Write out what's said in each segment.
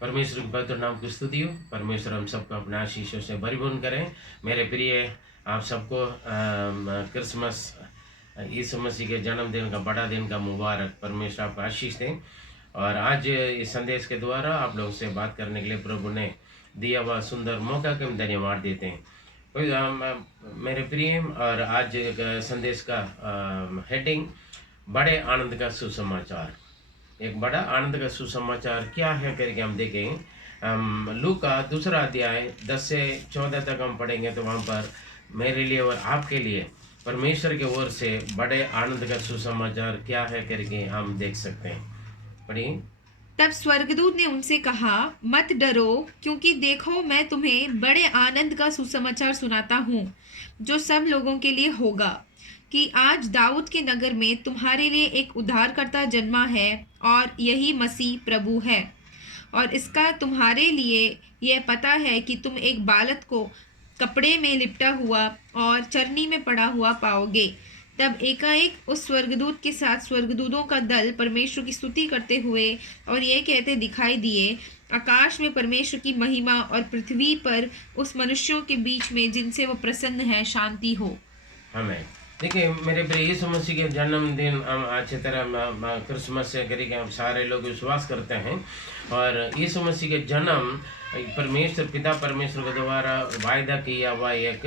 परमेश्वर के पवित्र नाम की स्तुति हो। परमेश्वर हम सबको अपने आशीषों से भरीपूर्ण करें। मेरे प्रिय, आप सबको क्रिसमस, यीशु मसीह के जन्मदिन का, बड़ा दिन का मुबारक। परमेश्वर आपको आशीष दें। और आज इस संदेश के द्वारा आप लोगों से बात करने के लिए प्रभु ने दिया हुआ सुंदर मौका के हम धन्यवाद देते हैं। मेरे प्रिय, और आज संदेश का हेडिंग बड़े आनंद का सुसमाचार। एक बड़ा आनंद का सुसमाचार क्या है करके हम देखेंगे। लूका दूसरा अध्याय 10 से 14 तक हम पढ़ेंगे, तो वहाँ पर मेरे लिए और आपके लिए परमेश्वर के ओर से बड़े आनंद का सुसमाचार क्या है करके हम देख सकते हैं। पढ़िए। तब स्वर्गदूत ने उनसे कहा, मत डरो, क्योंकि देखो मैं तुम्हें बड़े आनंद का सुसमाचार सुनाता हूँ, जो सब लोगों के लिए होगा, कि आज दाऊद के नगर में तुम्हारे लिए एक उद्धारकर्ता जन्मा है, और यही मसीह प्रभु है। और इसका तुम्हारे लिए यह पता है कि तुम एक बालक को कपड़े में लिपटा हुआ और चरनी में पड़ा हुआ पाओगे। तब एकाएक उस स्वर्गदूत के साथ स्वर्गदूतों का दल परमेश्वर की स्तुति करते हुए और ये कहते दिखाई दिए, आकाश में परमेश्वर की महिमा और पृथ्वी पर उस मनुष्यों के बीच में जिनसे वो प्रसन्न है शांति हो। हमें देखिए मेरे प्रिय, यीशु मसीह के जन्मदिन हम अच्छी तरह क्रिसमस से करके हम सारे लोग विश्वास करते हैं। और यीशु मसीह के जन्म परमेश्वर, पिता परमेश्वर के द्वारा वायदा किया हुआ एक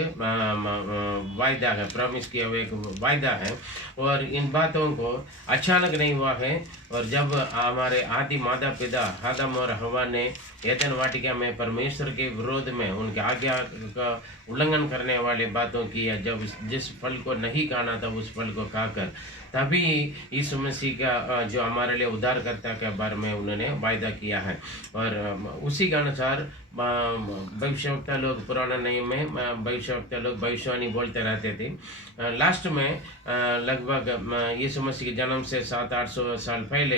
वायदा है, प्रॉमिस किया हुआ एक वायदा है। और इन बातों को अचानक नहीं हुआ है। और जब हमारे आदि माता पिता आदम और हवा ने एदन वाटिका में परमेश्वर के विरोध में उनके आज्ञा का उल्लंघन करने वाली बातों की, या जब जिस फल को नहीं खाना था उस फल को खाकर, तभी यीशु मसीह का जो हमारे लिए उद्धारकर्ता के बारे में उन्होंने वायदा किया है। और उसी के अनुसार भविष्यवक्ता लोग, पुराना नियम में भविष्यवक्ता लोग भविष्यवाणी बोलते रहते थे। लास्ट में लगभग यीशु मसीह के जन्म से 700-800 साल पहले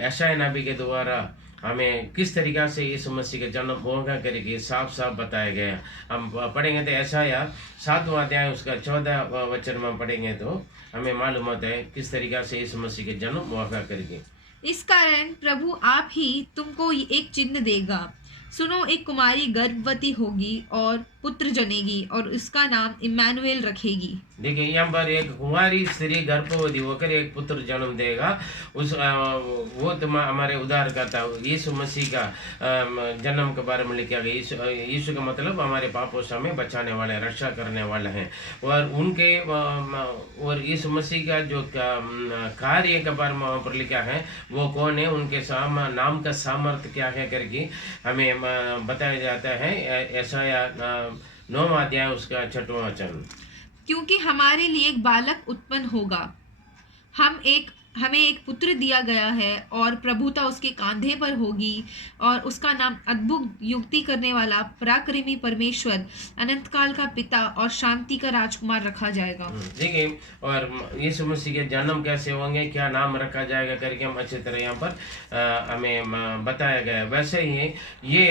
यशायाह नबी के द्वारा हमें किस तरीक़ा से यीशु मसीह का जन्म होगा करके साफ साफ बताया गया। हम पढ़ेंगे तो यशायाह 7वां अध्याय उसका 14 वचन में पढ़ेंगे तो हमें मालूम होता है किस तरीक़ा से यीशु मसीह के जन्म होगा करके। इस कारण प्रभु आप ही तुमको एक चिन्ह देगा। सुनो, एक कुमारी गर्भवती होगी और पुत्र जनेगी, और उसका नाम इम्मानुएल रखेगी। देखिए यहाँ पर एक कुंवारी स्त्री गर्भवती होकर एक पुत्र जन्म देगा। उस वो हमारे उद्धारकर्ता यीशु मसीह का जन्म के बारे में लिखा गया। यीशु का मतलब हमारे पापों से हमें बचाने वाले, रक्षा करने वाले हैं। और उनके और यीशु मसीह का जो कार्य के बारे में वहाँ पर लिखा है, वो कौन है, उनके नाम का सामर्थ्य क्या है करके हमें बताया जाता है। यशायाह 9वां अध्याय उसका 6वां वचन। क्योंकि हमारे लिए एक बालक उत्पन्न होगा, हमें एक पुत्र दिया गया है, और प्रभुता उसके कांधे पर होगी, और उसका नाम अद्भुत युक्ति करने वाला, पराक्रमी परमेश्वर, अनंत काल का पिता और शांति का राजकुमार रखा जाएगा। देखिए, और यीशु मसीह के जन्म कैसे होंगे, क्या नाम रखा जाएगा करके हम अच्छी तरह यहाँ पर हमें बताया गया। वैसे ही ये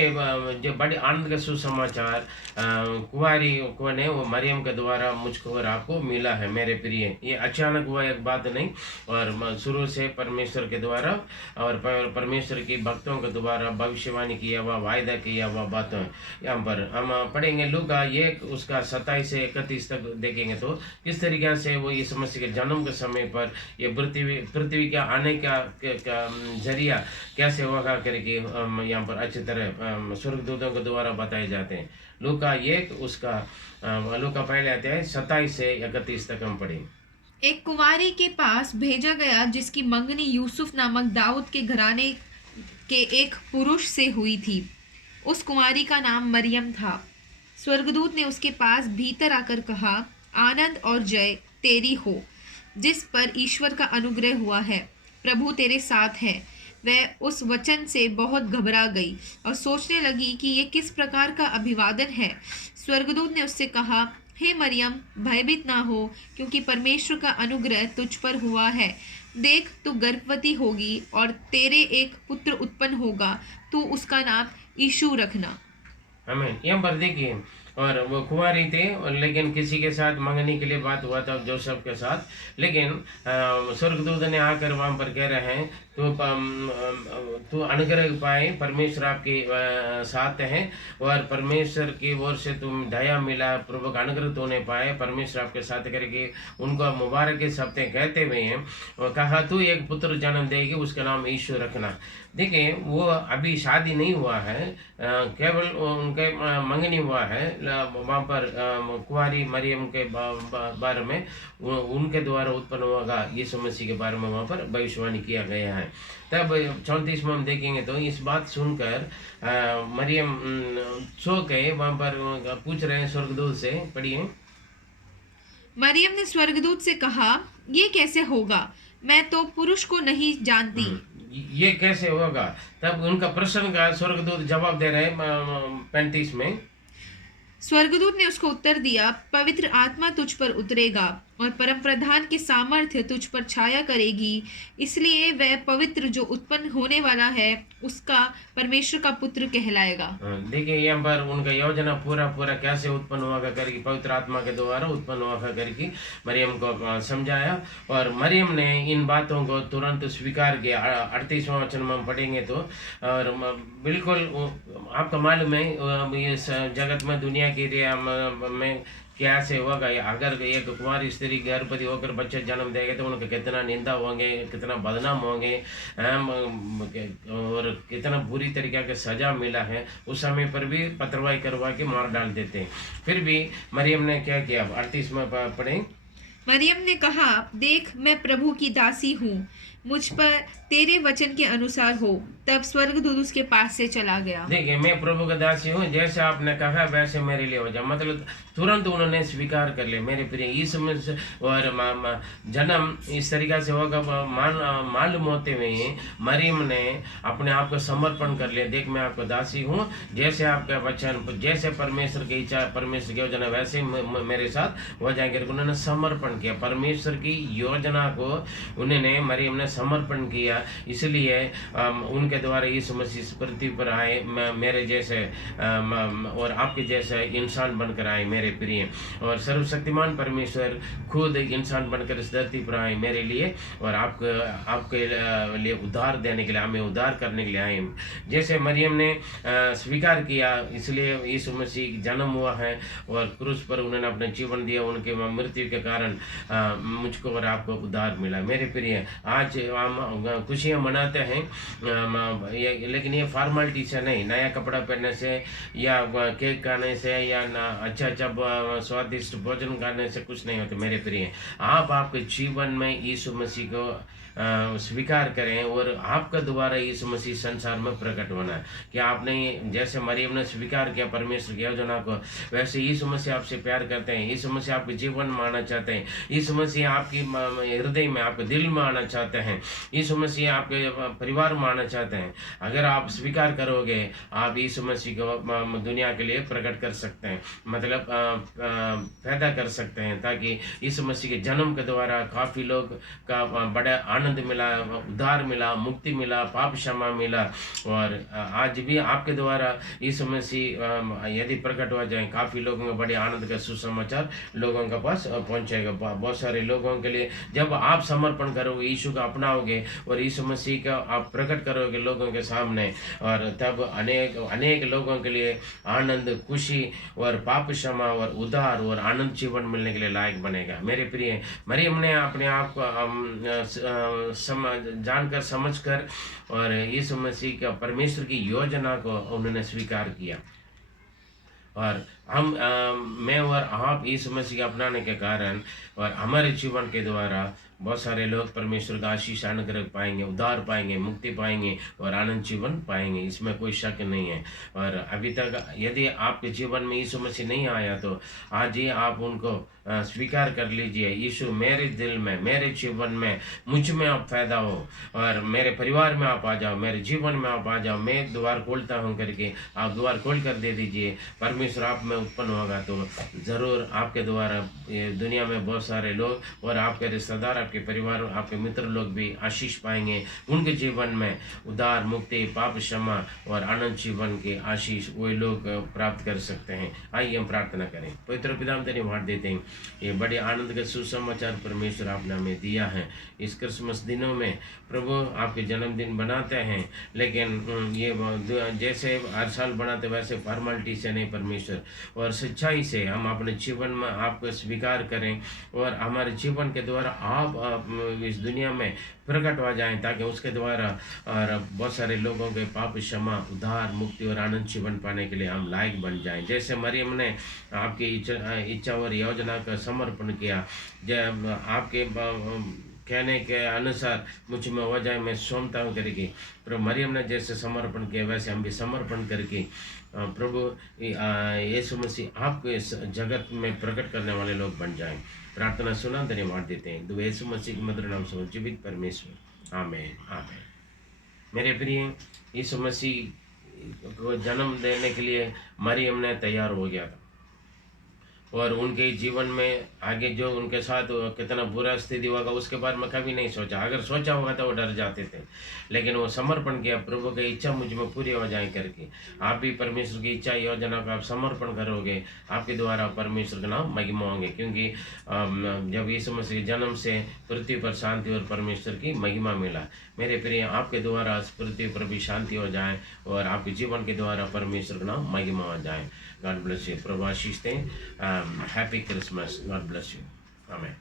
जो बड़े आनंद का सुसमाचार कुंवारी कौन है, वो मरियम के द्वारा मुझको और आपको मिला है। मेरे प्रिय, ये अचानक हुआ एक बात नहीं, और शुरू से परमेश्वर के द्वारा और परमेश्वर की भक्तों के द्वारा भविष्यवाणी किया हुआ, वायदा किया हुआ बातें यहाँ पर हम पढ़ेंगे। लूका 1 उसका 27 से 31 तक देखेंगे तो किस तरीके से वो यीशु मसीह के जन्म के समय पर ये पृथ्वी के आने का जरिया कैसे होगा करके यहाँ पर अच्छी तरह स्वर्गदूतों के द्वारा बताए जाते हैं। लूका 1 उसका लूका पहले अध्याय 27 से 31 तक हम पढ़ें। एक कुंवारी के पास भेजा गया जिसकी मंगनी यूसुफ नामक दाऊद के घराने के एक पुरुष से हुई थी। उस कुंवारी का नाम मरियम था। स्वर्गदूत ने उसके पास भीतर आकर कहा, आनंद और जय तेरी हो, जिस पर ईश्वर का अनुग्रह हुआ है, प्रभु तेरे साथ है। वह उस वचन से बहुत घबरा गई और सोचने लगी कि ये किस प्रकार का अभिवादन है। स्वर्गदूत ने उससे कहा, हे मरियम, भयभीत ना हो, क्योंकि परमेश्वर का अनुग्रह तुझ पर हुआ है। देख, तू गर्भवती होगी और तेरे एक पुत्र उत्पन्न होगा, तू उसका नाम यीशु रखना। हमें यहाँ पर देखिए और वो कुंवारी थे, और लेकिन किसी के साथ मंगनी के लिए बात हुआ था जोसेफ के साथ। लेकिन स्वर्गदूत ने आकर वहाँ पर कह रहे हैं तू अनुग्रह पाए, परमेश्वर आपके साथ है, और परमेश्वर की ओर से तुम दया मिला, प्रभु का अनुग्रह तूने पाए, परमेश्वर आपके साथ करके उनको मुबारक के शब्द कहते हुए हैं। और कहा तू एक पुत्र जन्म देगी, उसका नाम यीशु रखना। देखिए वो अभी शादी नहीं हुआ है, केवल उनके मंगनी हुआ है। वहाँ पर कुंवारी मरियम के बारे में उनके द्वारा उत्पन्न होगा यीशु मसीह के बारे में वहाँ पर भविष्यवाणी किया गया है। तब 34 में हम देखेंगे तो इस बात सुनकर मरियम सो गए। वहाँ पर पूछ रहे हैं स्वर्गदूत से, पढ़िए। मरियम ने स्वर्गदूत से कहा, ये कैसे होगा, मैं तो पुरुष को नहीं जानती। ये कैसे होगा? तब उनका प्रश्न का स्वर्गदूत जवाब दे रहे 35 में। स्वर्गदूत ने उसको उत्तर दिया, पवित्र आत्मा तुझ पर उतरेगा और परम प्रधान की सामर्थ्य तुझ पर छाया करेगी, इसलिए वह पवित्र जो उत्पन्न होने वाला है उसका परमेश्वर का पुत्र कहलाएगा। देखिए यहाँ पर उनका योजना पूरा कैसे उत्पन्न होगा करके पवित्र आत्मा के द्वारा उत्पन्न होगा करके मरियम को समझाया। और मरियम ने इन बातों को तुरंत स्वीकार किया। 38वां वचन में हम पढ़ेंगे तो, और बिल्कुल आपका मालूम है इस जगत में दुनिया की रिया में क्या से होगा। अगर एक कुमारी स्त्री गर्भवती होकर बच्चे जन्म देंगे तो उनका कितना निंदा होंगे, कितना बदनाम होंगे, और कितना बुरी तरीके का सजा मिला है। उस समय पर भी पथरवाही करवा के मार डाल देते हैं। फिर भी मरियम ने क्या किया? 38 में पढ़ें। मरियम ने कहा, देख मैं प्रभु की दासी हूँ, मुझ पर तेरे वचन के अनुसार हो। तब स्वर्गदूत उसके पास से चला गया। देखिए मैं प्रभु का दासी हूँ, जैसे आपने कहा वैसे मेरे लिए हो जाए। मतलब तुरंत उन्होंने स्वीकार कर लिया। मेरे प्रिय इस और जन्म इस तरीका से होगा मालूम होते हुए मरियम ने अपने आप को समर्पण कर लिया। देख मैं आपका दासी हूँ, जैसे आपका वचन, जैसे परमेश्वर की इच्छा, परमेश्वर की योजना वैसे मेरे साथ हो जाएंगे। उन्होंने समर्पण किया, परमेश्वर की योजना को उन्होंने मरियम ने समर्पण किया। इसलिए उनके द्वारा यीशु मसीह पृथ्वी पर आए, मेरे जैसे और आपके जैसे इंसान बनकर आए मेरे प्रिय। और सर्वशक्तिमान परमेश्वर खुद इंसान बनकर इस धरती पर आए मेरे लिए, और आपके लिए उद्धार देने के लिए, हमें उद्धार करने के लिए आए। जैसे मरियम ने स्वीकार किया, इसलिए यीशु मसीह जन्म हुआ है और क्रूस पर उन्होंने अपना जीवन दिया। उनके मृत्यु के कारण मुझको और आपको उद्धार मिला मेरे प्रिय। आज हम खुशियाँ मनाते हैं, लेकिन ये फॉर्मेलिटी से नहीं, नया कपड़ा पहनने से या केक खाने से या अच्छा स्वादिष्ट भोजन खाने से कुछ नहीं होता मेरे प्रिय। आप आपके जीवन में यीशु मसीह को स्वीकार करें और आपका दोबारा यीशु मसीह संसार में प्रकट होना है। कि आपने जैसे मरियम ने स्वीकार किया परमेश्वर की योजना को, वैसे यीशु मसीह आपसे प्यार करते हैं। यीशु मसीह आपके जीवन में आना चाहते हैं। यीशु मसीह आपकी हृदय में, आपके दिल में आना चाहते हैं। यीशु मसीह आपके परिवार में आना चाहते हैं। अगर आप स्वीकार करोगे, आप यीशु मसीह को दुनिया के लिए प्रकट कर सकते हैं, मतलब पैदा कर सकते हैं, ताकि यीशु मसीह के जन्म के द्वारा काफ़ी लोग का बड़ा आनंद मिला, उद्धार मिला, मुक्ति मिला, पाप क्षमा मिला। और आज भी आपके द्वारा यीशु मसीह यदि प्रकट हो जाए, काफ़ी लोगों को बड़े आनंद का सुसमाचार लोगों के पास पहुंचेगा। बहुत सारे लोगों के लिए जब आप समर्पण करोगे, यीशु का अपनाओगे और यीशु मसीह का आप प्रकट करोगे लोगों के सामने, और तब अनेक लोगों के लिए आनंद, खुशी और पाप क्षमा और उद्धार और आनंद जीवन मिलने के लिए लायक बनेगा मेरे प्रिय। मरियम ने अपने आप को जानकर समझकर और यीशु मसीह का परमेश्वर की योजना को उन्होंने स्वीकार किया। और हम मैं और आप यीशु मसीह के अपनाने के कारण और हमारे जीवन के द्वारा बहुत सारे लोग परमेश्वर का आशीष अनुग्रह पाएंगे, उद्धार पाएंगे, मुक्ति पाएंगे और आनंद जीवन पाएंगे, इसमें कोई शक नहीं है। और अभी तक यदि आपके जीवन में यीशु मसीह नहीं आया तो आज ही आप उनको स्वीकार कर लीजिए। यीशु मेरे दिल में, मेरे जीवन में, मुझ में आप पैदा हो और मेरे परिवार में आप आ जाओ, मेरे जीवन में आप आ जाओ। मैं द्वार खोलता हूँ करके आप द्वार खोल कर दे दीजिए। परमेश्वर आप में उत्पन्न होगा तो ज़रूर आपके द्वारा ये दुनिया में बहुत सारे लोग और आपके रिश्तेदार, आपके परिवार, आपके मित्र लोग भी आशीष पाएंगे। उनके जीवन में उद्धार, मुक्ति, पाप क्षमा और अनंत जीवन के आशीष वे लोग प्राप्त कर सकते हैं। आइए हम प्रार्थना करें। पवित्र पिता, हम धन्यवाद देते हैं, ये बड़े आनंद के सुसमाचार परमेश्वर आपने हमें दिया है। इस क्रिसमस दिनों में प्रभु आपके जन्मदिन बनाते हैं, लेकिन ये जैसे हर साल बनाते वैसे फॉर्मेलिटी से नहीं परमेश्वर, और सच्चाई से हम अपने जीवन में आपको स्वीकार करें और हमारे जीवन के द्वारा आप इस दुनिया में प्रकट हो जाएं, ताकि उसके द्वारा और बहुत सारे लोगों के पाप क्षमा, उद्धार, मुक्ति और आनंद जीवन पाने के लिए हम लायक बन जाएं। जैसे मरियम ने आपकी इच्छा और योजना का समर्पण किया, जब आपके कहने के अनुसार मुझ में हो जाए, मैं सोमता हूँ करके प्रभु मरियम ने जैसे समर्पण किया, वैसे हम भी समर्पण करके प्रभु यीशु मसीह आपको इस जगत में प्रकट करने वाले लोग बन जाएं। प्रार्थना सुना, धन्यवाद देते हैं दो यीशु मसीह के मधुर नाम से जीवित परमेश्वर, आमीन आमीन। मेरे प्रिय, यीशु मसीह को जन्म देने के लिए मरियम ने तैयार हो गया था, और उनके जीवन में आगे जो उनके साथ कितना बुरा स्थिति होगा उसके बारे में कभी नहीं सोचा। अगर सोचा होगा तो वो डर जाते थे, लेकिन वो समर्पण किया, प्रभु की इच्छा मुझ में पूरी हो जाए करके। आप भी परमेश्वर की इच्छा योजना का आप समर्पण करोगे, आपके द्वारा परमेश्वर का नाम महिमा होंगे, क्योंकि जब यीशु मसीह के जन्म से पृथ्वी पर शांति और परमेश्वर की महिमा मिला। मेरे प्रिय, आपके द्वारा पृथ्वी पर भी शांति हो जाए और आपके जीवन के द्वारा परमेश्वर का नाम महिमा हो जाए। God bless you. प्रभु आशीष दें। Happy Christmas. God bless you. आमीन।